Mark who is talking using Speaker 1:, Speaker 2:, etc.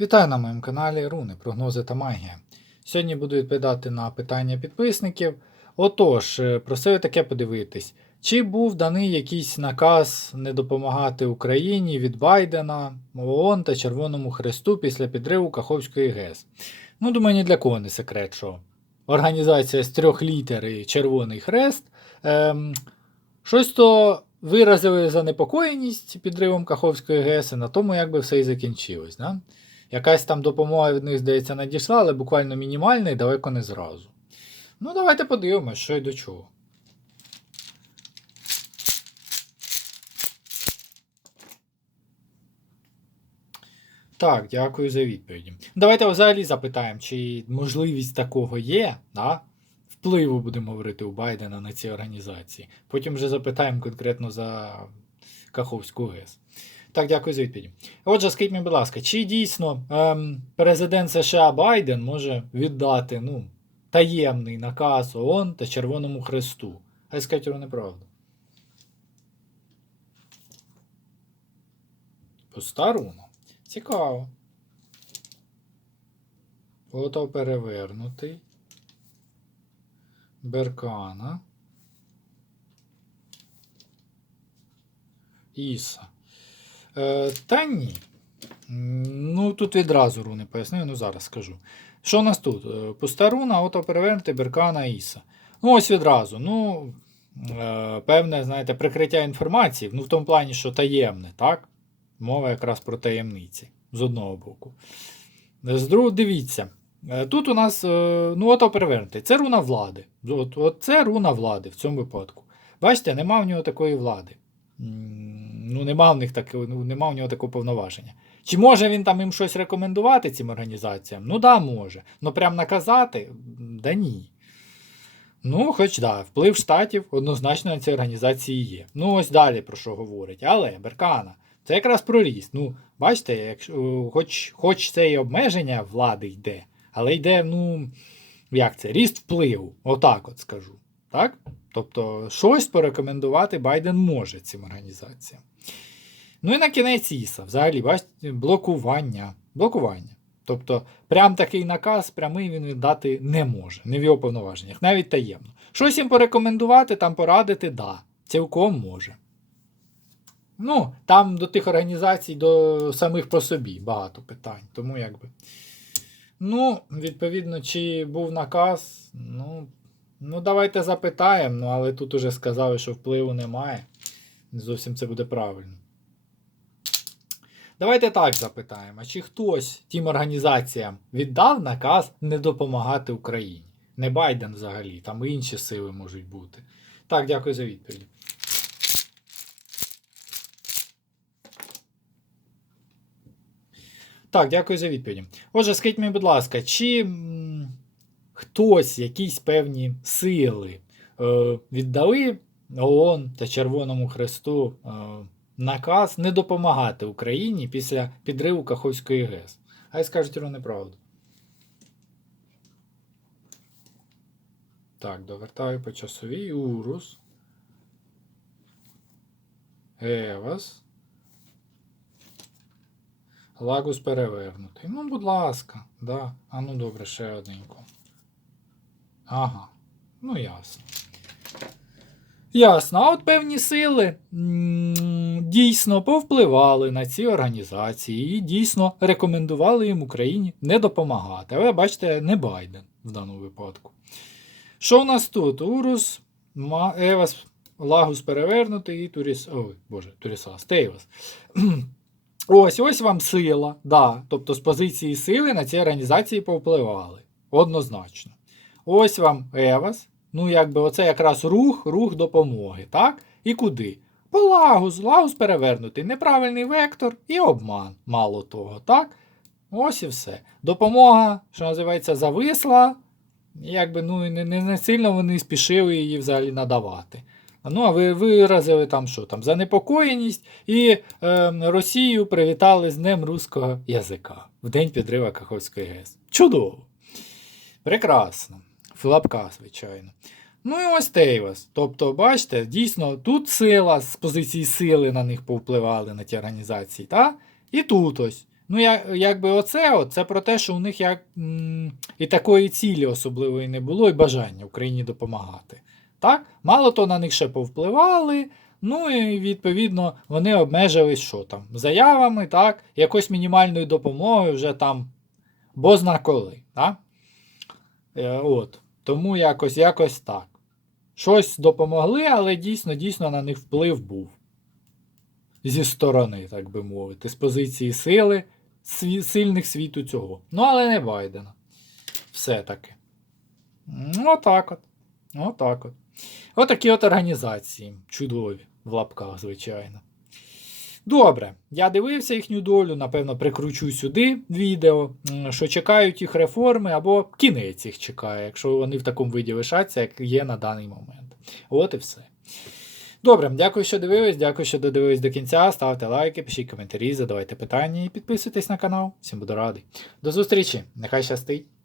Speaker 1: Вітаю на моєму каналі Руни, прогнози та магія. Сьогодні буду відповідати на питання підписників. Отож, е, просив таке подивитись: чи був даний якийсь наказ не допомагати Україні від Байдена, ООН та Червоному Хресту після підриву Каховської ГЕС? Ну, думаю, ні для кого не секрет, що організація з трьох літер і Червоний Хрест ем, щось то виразили занепокоєність підривом Каховської ГЕС, і на тому якби все і закінчилось. Да? Якась там допомога від них, здається, надійшла, але буквально мінімальна і далеко не зразу. Ну, давайте подивимось, що й до чого. Так, дякую за відповіді. Давайте взагалі запитаємо, чи можливість такого є, да? впливу будемо говорити у Байдена на ці організації. Потім вже запитаємо конкретно за Каховську ГЕС. Так, дякую за відповіді. Отже, скажіть мені, будь ласка, чи дійсно ем, президент США Байден може віддати ну, таємний наказ ООН та Червоному Хресту? Хай скажуть вони неправду. Пуста руна. Цікаво. Ото перевернутий. Беркана. Іса. Е, та ні. Ну, тут відразу руни пояснив, ну зараз скажу. Що у нас тут? Е, Пуста руна, ото перевернути Беркана Іса. Ну, ось відразу. Ну, е, певне, знаєте, прикриття інформації, ну, в тому плані, що таємне, так? Мова якраз про таємниці з одного боку. З другого, дивіться. Е, Тут у нас, е, ну, ото перевернути. Це руна влади. От, от це руна влади в цьому випадку. Бачите, нема в нього такої влади. Ну, нема в них такого, ну, нема в нього такого повноваження. Чи може він там їм щось рекомендувати цим організаціям? Ну да, може. Ну прям наказати? Да ні. Ну, хоч да, вплив штатів однозначно на ці організації є. Ну, ось далі про що говорить. Але Беркана, це якраз про ріст. Ну, бачите, якщо, хоч, хоч це і обмеження влади йде, але йде, ну, як це, ріст впливу. Отак от скажу. Так? Тобто, щось порекомендувати Байден може цим організаціям. Ну і на кінець ІСа, взагалі, бачите, блокування. Блокування. Тобто, прям такий наказ прямий він віддати не може, не в його повноваженнях, навіть таємно. Щось їм порекомендувати, там порадити, да, цілком може. Ну, там до тих організацій, до самих по собі багато питань. Тому якби. Ну, відповідно, чи був наказ, ну, ну давайте запитаємо, ну, але тут уже сказали, що впливу немає. Не зовсім це буде правильно. Давайте так запитаємо: чи хтось тим організаціям віддав наказ не допомагати Україні? Не Байден взагалі, там і інші сили можуть бути. Так, дякую за відповідь. Так, дякую за відповіді. Отже, скажіть мені, будь ласка, чи хтось, якісь певні сили е, віддали ООН та Червоному Хресту е, наказ не допомагати Україні після підриву Каховської ГЕС? Хай скажуть про неправду. Так, довертаю по часовій. Урус. Евас. Лагус перевернутий. Ну, будь ласка, да. А ну добре, ще одненько. Ага. Ну, ясно. Ясно. А от певні сили дійсно повпливали на ці організації і дійсно рекомендували їм Україні не допомагати. Але бачите, не Байден в даному випадку. Що у нас тут? Урус, Ма, Евас, Лагус перевернутий і Туріс. Ой, Боже, Турісас, Тейвас. Ось ось вам сила. Да. Тобто з позиції сили на ці організації повпливали. Однозначно. Ось вам Евас. Ну, якби оце якраз рух, рух допомоги. Так? І куди? По лагус, лагус перевернутий. Неправильний вектор і обман. Мало того, так? Ось і все. Допомога, що називається, зависла. Якби ну, не, не, не сильно вони спішили її взагалі надавати. Ну, а ви виразили там що там занепокоєність і е, Росію привітали з Днем руського язика в день підрива Каховської ГЕС. Чудово! Прекрасно. Флапка, звичайно. Ну і ось Тейвас. Тобто, бачите, дійсно, тут сила з позиції сили на них повпливали на ті організації, та? і тут ось. Ну, я, якби оце, це про те, що у них як, м, і такої цілі особливої не було, і бажання Україні допомагати. Так? Мало то на них ще повпливали, ну і відповідно вони обмежились що там? Заявами, так, якось мінімальною допомогою вже там бозна коли. Так? Е, от. Тому якось, якось так. Щось допомогли, але дійсно, дійсно на них вплив був. Зі сторони, так би мовити, з позиції сили, сві- сильних світу цього. Ну, але не Байдена. Все-таки. Ну, отак от. Отак от. Отакі от організації. Чудові, в лапках, звичайно. Добре, я дивився їхню долю, напевно, прикручу сюди відео, що чекають їх реформи, або кінець їх чекає, якщо вони в такому виді лишаться, як є на даний момент. От і все. Добре, дякую, що дивились, дякую, що додивились до кінця. Ставте лайки, пишіть коментарі, задавайте питання і підписуйтесь на канал. Всім буду радий. До зустрічі, нехай щастить!